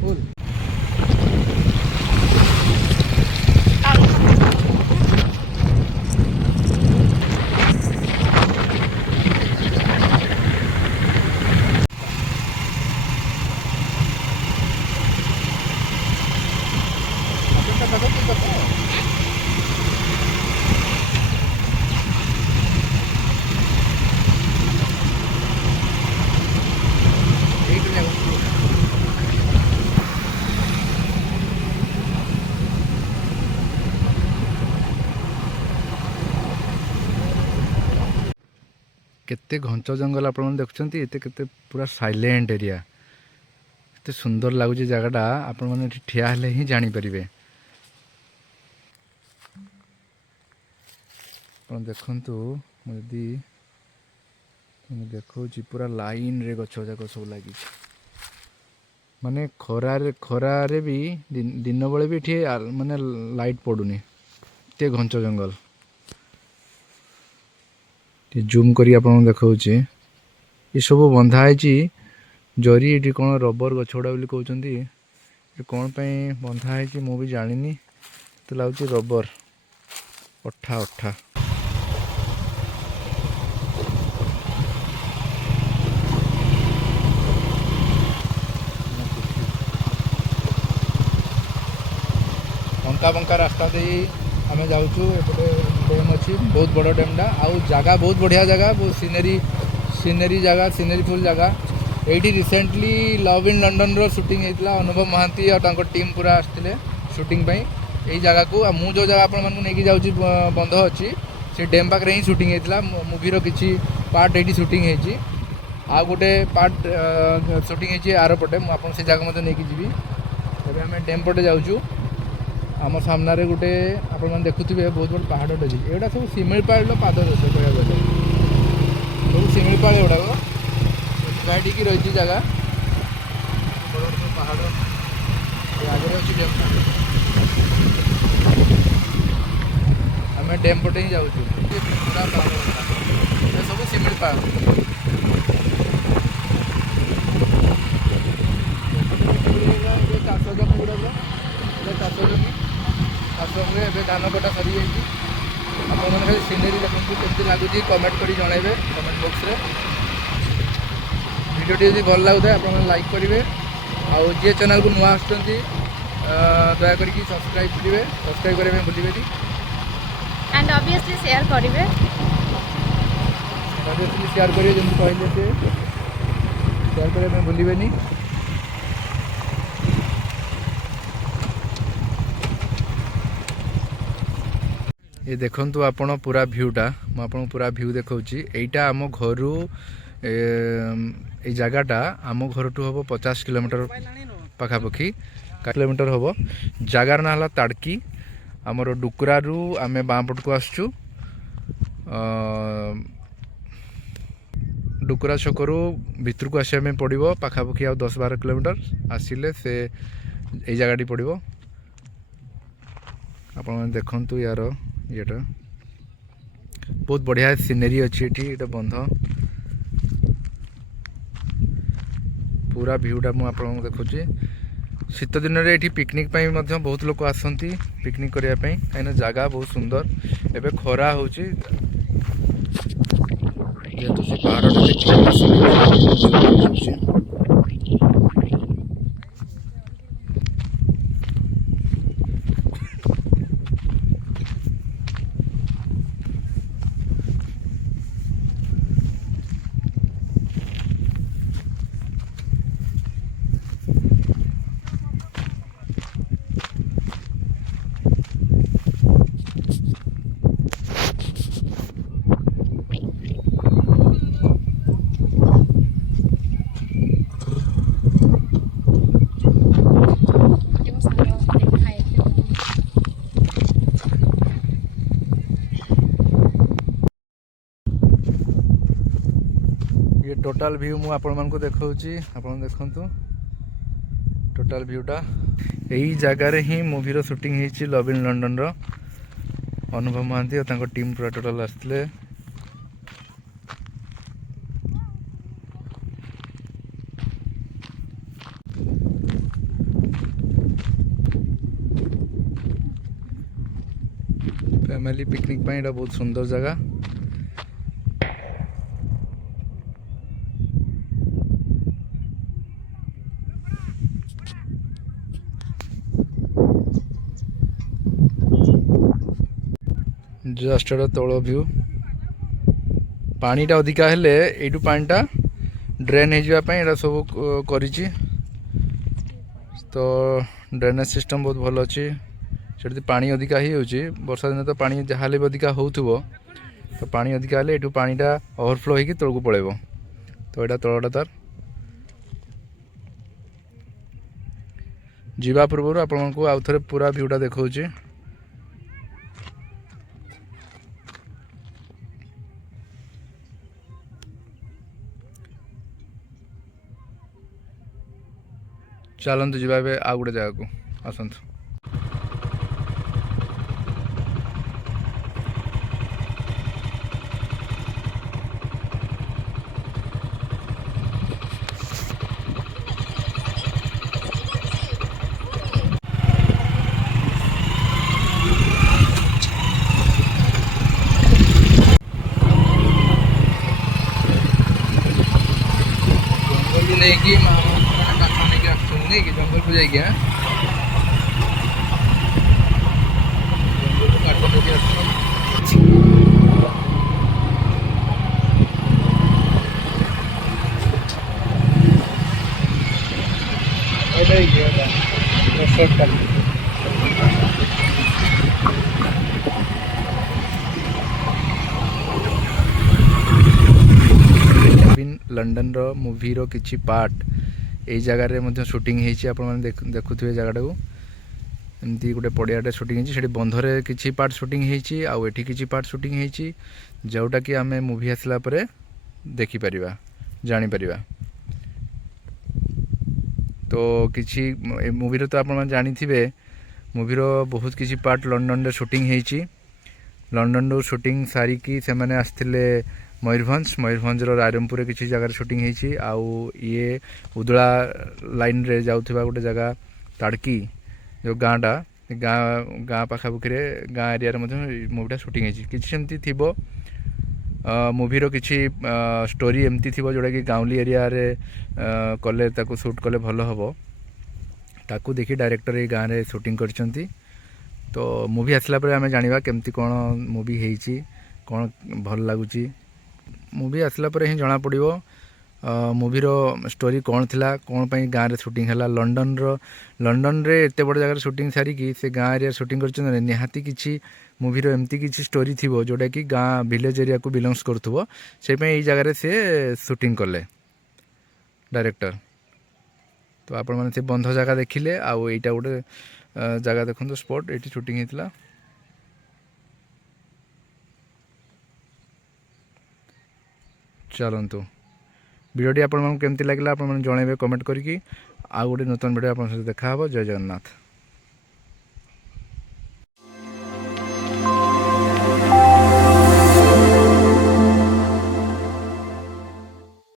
Full केते घंच जंगल आप देखुं केते पूरा साइलेंट एरिया एते सुंदर लगुच जगटा आपण मैंने ठिया हेले ही जानीपारे देखु मुझे देखा पूरा लाइन रे गछ जाक सब लगी माने खरारे भी दिन बेले भी ये माने लाइट पड़ूनी एते घंच जंगल जूम करी आपन देखा ये सब बंधा है जरी ये कौन रबर गछगुड़ा बोली कहते कौन पे बंधा है मु भी जानी तो लगुच रबर अठा अठा बंका बंका रास्ता दे आम जाऊँ एपटे डैम अच्छी बहुत बड़ डैमटा आउ जगह बहुत बढ़िया जगह बहुत सीनेरी जगह सीनेरीफुल जगह ये रिसेंटली लव इन लंडन रो शूटिंग होता अनुभव महांती और टीम पूरा आसते शूटिंग यही जगह को मु जो जगह आपण मानक नहीं जाऊँगी बंध अच्छी से डैम पाखे ही शूटिंग होता मूवीर किसी पार्ट ये शूटिंग होती आ गोटे पार्ट शूटिंग होती आर पटे मुझे से जगह मत नहीं जी तेज आम डैम पटे जाऊँ आम सामने गोटे आप देखुए बहुत बड़ पहाड़ अच्छी एगुड़ा सब शिमिपाल पाद देश कह गले सब शिमिपाल गुड़ाक गाड़ी की रही जगह बड़ बड़ पहाड़ आगे अच्छी डैम आम डैम पटे ही जाऊँ पूरा पहाड़ सब शिमिपाल चाष जमी गुड़ाक चाष जमी आश्रम में धान कटा सरी जाइए आप सीनेरी देखते केमती लगुच कमेंट कर जनइबे कमेंट बॉक्स रे वीडियो जी भल लगुए आप लाइक करेंगे आउ जी चैनल को नुआ आसुँच दयाक सब्सक्राइब करेंगे सब्सक्राइब करने भूलें एंड ऑब्वियसली शेयर करेंगे ऑब्वियसली शेयर करेंगे जमी कहले से शेयर करने भूलें ये देखंतु आपण पूरा व्यूटा मुझे पूरा व्यू देखा यहीटा आम घर ये जगहटा आम घर टू हम 50 किलोमीटर पखापाखि किलोमीटर हम जगार ना ताड़की आमर डुकुरारू आम बाँपट को आसचु डुकुरा छकरू भितर को आसा पड़ो पखापाखि आ 10-12 किलोमीटर आसिले से यही जगह पड़ो आप देखु यार येटा बहुत बढ़िया सीनेरी अच्छी ये बंध पूरा व्यूटा मुझे देखुची शीत दिन में ये पिकनिक बहुत लोग आसती पिकनिक करने कहीं जगह बहुत सुंदर एवं खरा हो जेहेतु से पहाड़ ये टोटाल व्यू मु आपण मानक देखौची आपण देखंतु टोटाल व्यूटा यही जगार ही मूवीर शूटिंग होती लव इन लंडन रो अनुभव महांती और तांको टीम पूरा टोटाल आसते फैमिली पिकनिक ପାଇଁ ଏଇଟା ବହୁତ ସୁନ୍ଦର ଜାଗା। जस्ट एटा तल व्यू पानीटा अधिका हेले एठू पानीटा ड्रेन हो जावाई एटा सब करिछि तो ड्रेनेज सिस्टम बहुत भल अच्छी से पानी अधिका हो वर्षा दिन तो पानी जहाँ भी अधिका हो तो पानी अधिका हेले एठू पानीटा ओवरफ्लो होगी तलक पलैब तो यहाँ तलटा तार जीवा पूर्व आपको आउ थे पूरा भ्यूटा देखा चलतु जी आ गोटे जगह को आसतु नहीं कि जंगल को जाएगी लंडन रो मूवी रो किछि पार्ट यही जगार शूटिंग देखुए जगटा को एमती गोटे पड़ियाटे शूटिंग होती बंधरे किसी पार्ट शूटिंग होती आउ एठी किसी पार्ट शूटिंग होती जोटा कि आम मूवी आसला परे देखिपर जानीपर तो किसी मूवी तो आप जानी थे मूवीर बहुत किसी पार्ट लंडन रे शूटिंग होती लंडन रो शूटिंग सारिकी से मैंने आसते मयूरभंज रायरमपुर किसी जगह शूटिंग होती आउ ये उदला लाइन रे जाउथिबा गोटे जगह ताड़की जो गाँटा गाँ पाखापाखि गाँ एरिया मूवीटा शूटिंग होती किसी सेमती थिबो मूवीर किसी स्टोरी एमती थिबो जोटा कि गाँवली एरिया रे कले ताकू शूट कले भल हम ताकू देखी डायरेक्टर ये गाँव में शूटिंग करछंती तो मूवी आसला परे आमे जानिबा केमती कोन मूवी हेची कोन भल लागुची मूवी आसला परे ही जना पड़िबो मूवीर स्टोरी कौन थिला कौन पई गाँव रे शूटिंग हला लंडन रे एते बड़ जगह शूटिंग सारिकी से गाँव एरिया शूटिंग करछन निहाती किछि मूवीर एमती किछि स्टोरी थिबो जोटा कि गाँ विलेज एरिया को बिलोंग्स करथुबो से पई एई जगह रे से शूटिंग करले डायरेक्टर तो आपण माने से बंध जगह देखिले आउ एटा गोटे जगह देखो स्पॉट ये शूटिंग होता चलतु वीडियोटी आपमन केमती लगे आप जनइबे कमेंट करके आउ गोटे नूतन वीडियो आप देखा जय जगन्नाथ।